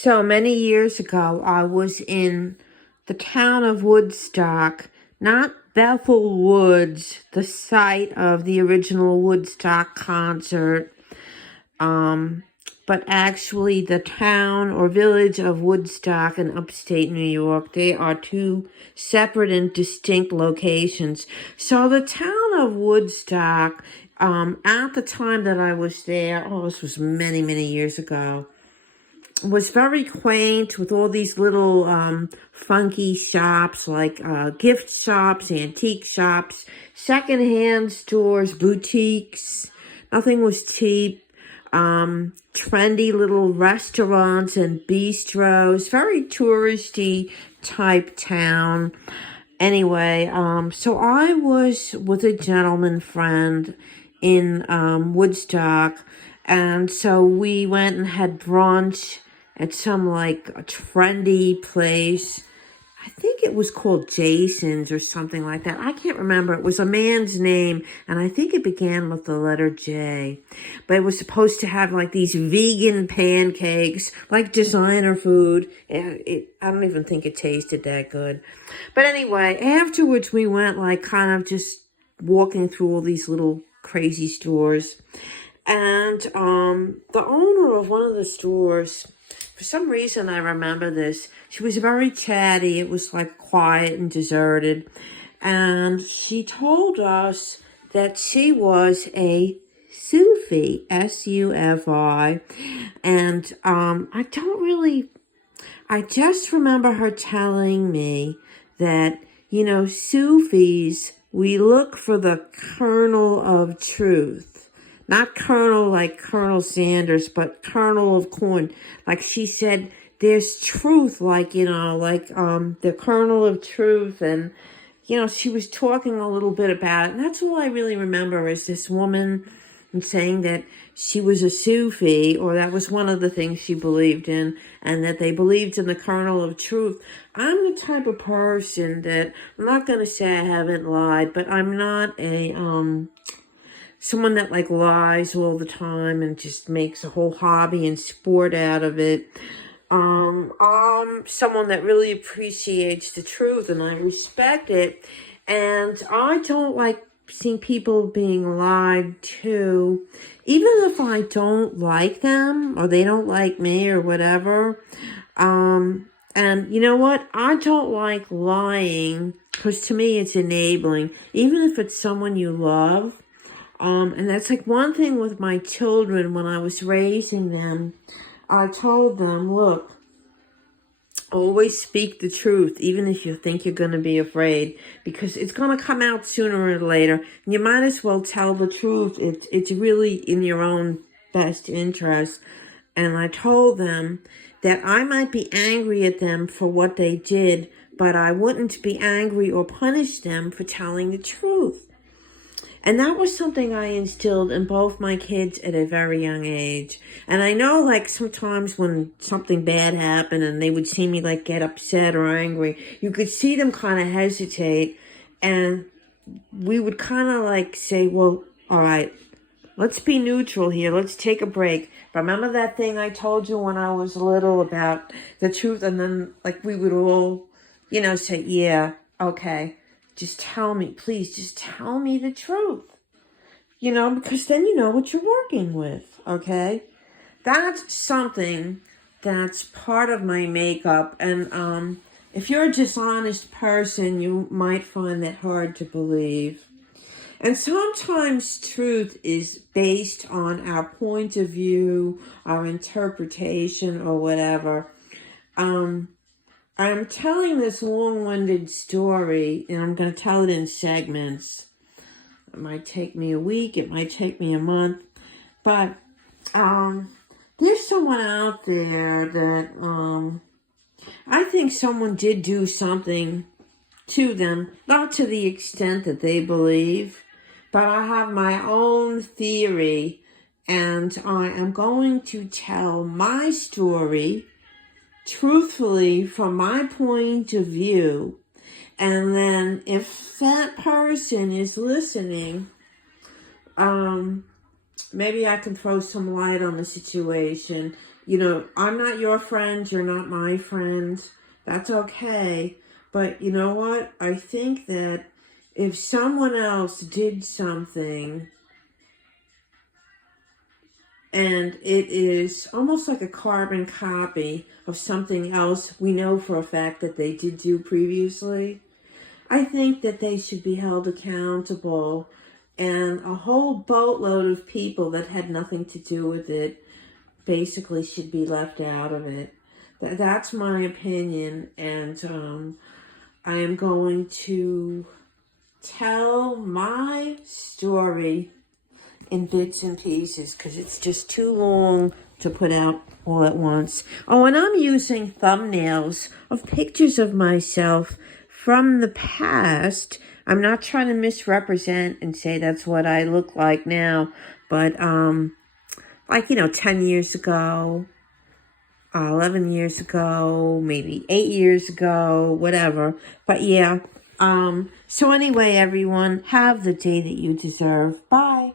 So many years ago, I was in the town of Woodstock, not Bethel Woods, the site of the original Woodstock concert, um, but actually the town or village of Woodstock in upstate New York. They are two separate and distinct locations. So the town of Woodstock, at the time that I was there, this was many, many years ago, was very quaint with all these little funky shops like gift shops, antique shops, secondhand stores, boutiques. Nothing was cheap. Trendy little restaurants and bistros. Very touristy type town. Anyway, so I was with a gentleman friend in Woodstock, and so we went and had brunch at some like a trendy place. I think it was called Jason's or something like that. I can't remember. It was a man's name, and I think it began with the letter J. But it was supposed to have like these vegan pancakes, like designer food. I don't even think it tasted that good. But anyway, afterwards we went like kind of just walking through all these little crazy stores. And the owner of one of the stores, for some reason I remember this, she was very chatty. It was like quiet and deserted. And she told us that she was a Sufi, S-U-F-I. And I just remember her telling me that, Sufis, we look for the kernel of truth. Not kernel like Colonel Sanders, but kernel of corn. Like she said, there's truth, the kernel of truth. And, she was talking a little bit about it. And that's all I really remember is this woman saying that she was a Sufi, or that was one of the things she believed in, and that they believed in the kernel of truth. I'm the type of person that, I'm not going to say I haven't lied, but I'm not someone that like lies all the time and just makes a whole hobby and sport out of it. I'm someone that really appreciates the truth, and I respect it. And I don't like seeing people being lied to, even if I don't like them or they don't like me or whatever. And you know what? I don't like lying because to me it's enabling, even if it's someone you love. And that's like one thing with my children when I was raising them. I told them, look, always speak the truth, even if you think you're going to be afraid, because it's going to come out sooner or later. And you might as well tell the truth. It's really in your own best interest. And I told them that I might be angry at them for what they did, but I wouldn't be angry or punish them for telling the truth. And that was something I instilled in both my kids at a very young age. And I know, like, sometimes when something bad happened and they would see me, like, get upset or angry, you could see them kind of hesitate. And we would kind of, like, say, well, all right, let's be neutral here. Let's take a break. Remember that thing I told you when I was little about the truth? And then, like, we would all, say, yeah, okay. Just tell me, please, just tell me the truth. Because then you know what you're working with, okay? That's something that's part of my makeup. And if you're a dishonest person, you might find that hard to believe. And sometimes truth is based on our point of view, our interpretation, or whatever. I'm telling this long-winded story, and I'm going to tell it in segments. It might take me a week, it might take me a month, but there's someone out there that I think someone did do something to them, not to the extent that they believe, but I have my own theory, and I am going to tell my story truthfully from my point of view. And then if that person is listening, maybe I can throw some light on the situation. You know, I'm not your friend. You're not my friend. That's okay. But you know what? I think that if someone else did something and it is almost like a carbon copy of something else we know for a fact that they did do previously, I think that they should be held accountable, and a whole boatload of people that had nothing to do with it basically should be left out of it. That's my opinion, and I am going to tell my story in bits and pieces because it's just too long to put out all at once. Oh, and I'm using thumbnails of pictures of myself from the past. I'm not trying to misrepresent and say that's what I look like now, but like, 10 years ago, 11 years ago, maybe 8 years ago, whatever. But yeah, so anyway, everyone, have the day that you deserve. Bye.